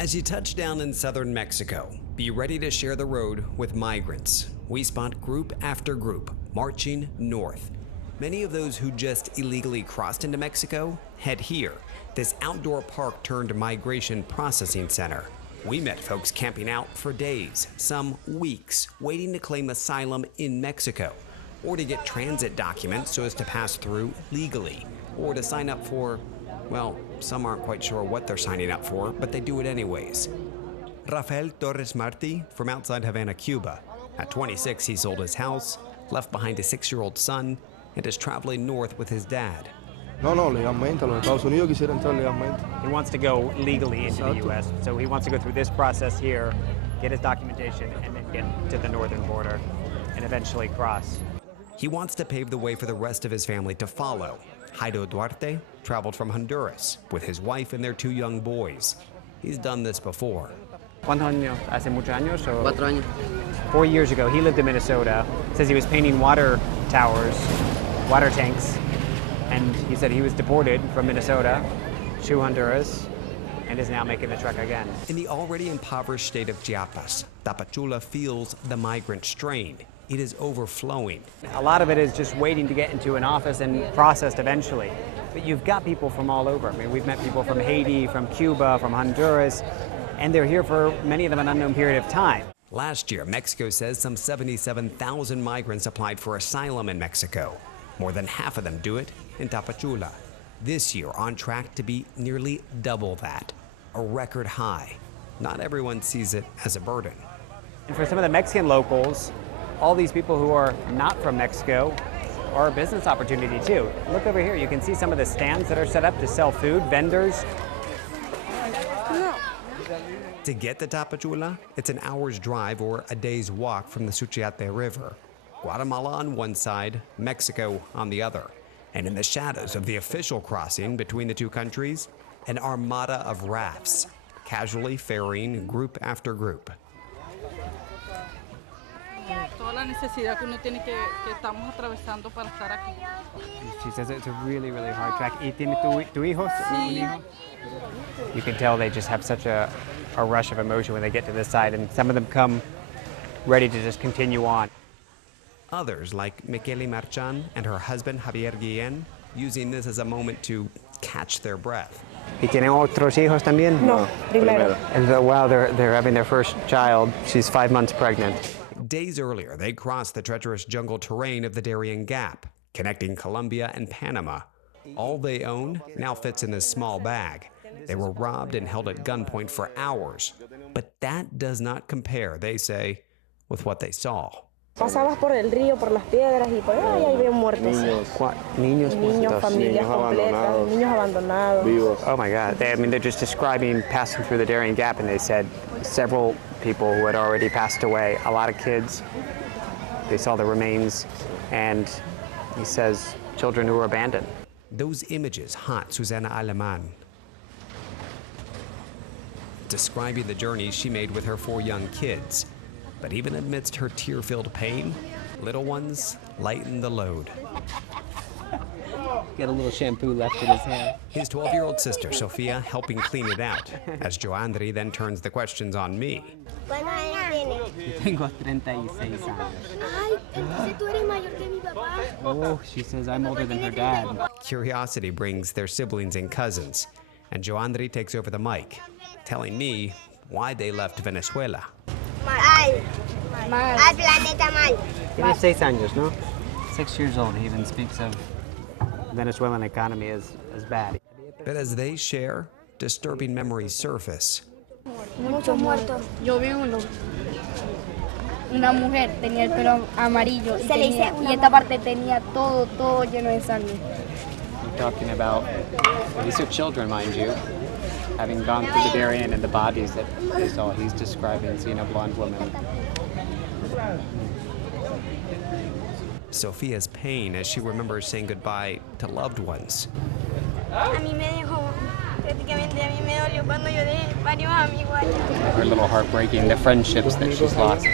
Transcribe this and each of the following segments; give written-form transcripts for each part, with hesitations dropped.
As you touch down in southern Mexico, be ready to share the road with migrants. We spot group after group marching north. Many of those who just illegally crossed into Mexico head here, this outdoor park turned migration processing center. We met folks camping out for days, some weeks, waiting to claim asylum in Mexico, or to get transit documents so as to pass through legally, or to sign up for, well, some aren't quite sure what they're signing up for, but they do it anyways. Rafael Torres Marti from outside Havana, Cuba. At 26, he sold his house, left behind a 6-year-old son, and is traveling north with his dad. No, legalmente. Los Estados Unidos quisiera entrar legalmente. He wants to go legally into the U.S., so he wants to go through this process here, get his documentation, and then get to the northern border, and eventually cross. He wants to pave the way for the rest of his family to follow. Jairo Duarte traveled from Honduras with his wife and their 2 young boys. He's done this before. ¿Cuántos años? ¿Hace muchos años? 4 años. 4 years ago, he lived in Minnesota. Says he was painting water towers, water tanks, and he said he was deported from Minnesota to Honduras and is now making the trek again. In the already impoverished state of Chiapas, Tapachula feels the migrant strain. It is overflowing. A lot of it is just waiting to get into an office and processed eventually. But you've got people from all over. I mean, we've met people from Haiti, from Cuba, from Honduras, and they're here for many of them an unknown period of time. Last year, Mexico says some 77,000 migrants applied for asylum in Mexico. More than half of them do it in Tapachula. This year, on track to be nearly double that, a record high. Not everyone sees it as a burden. And for some of the Mexican locals, all these people who are not from Mexico are a business opportunity too. Look over here, you can see some of the stands that are set up to sell food, vendors. To get to Tapachula, it's an hour's drive or a day's walk from the Suchiate River. Guatemala on one side, Mexico on the other. And in the shadows of the official crossing between the 2 countries, an armada of rafts, casually ferrying group after group. Toda la necesidad que uno tiene que estamos atravesando para estar aquí. She says it's a really, really hard track. ¿Y tiene tu hijos? Sí. You can tell they just have such a rush of emotion when they get to this side, and some of them come ready to just continue on. Others, like Michele Marchan and her husband Javier Guillen, using this as a moment to catch their breath. ¿Y tienen otros hijos también? No, primero. And wow, they're having their first child. She's 5 months pregnant. Days earlier, they crossed the treacherous jungle terrain of the Darien Gap, connecting Colombia and Panama. All they own now fits in this small bag. They were robbed and held at gunpoint for hours. But that does not compare, they say, with what they saw. Pasabas por el río, por las piedras y por ahí había muertos. Niños, familias completas, niños abandonados. Oh my God! They're just describing passing through the Darien Gap, and they said several people who had already passed away. A lot of kids. They saw the remains, and he says children who were abandoned. Those images haunt Susana Aleman, describing the journey she made with her 4 young kids. But even amidst her tear-filled pain, little ones lighten the load. Get a little shampoo left in his hair. His 12-year-old sister, Sofia, helping clean it out, as Joandri then turns the questions on me. Tengo 36 años. Ay, entonces tú eres mayor que mi papá. Oh, she says I'm older than her dad. Curiosity brings their siblings and cousins, and Joandri takes over the mic, telling me why they left Venezuela. Mal. Al planeta mal. Tiene 6 años, no? 6 years old. He even speaks of Venezuelan economy as bad. But as they share, disturbing memories surface. Muchos muertos. Yo vi uno. Una mujer tenía el pelo amarillo y esta parte tenía todo lleno de sangre. You're talking about, these are children, mind you, having gone through the Darien and the bodies that they saw. He's describing seeing a blonde woman. Sophia's pain as she remembers saying goodbye to loved ones. A mí me dejó, prácticamente a mí me dolió cuando yo dejé varios amigos allá. Her little heartbreaking, the friendships that she's lost.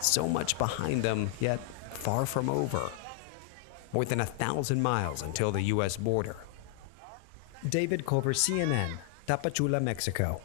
So much behind them, yet far from over. More than 1,000 miles until the U.S. border. David Culver, CNN, Tapachula, Mexico.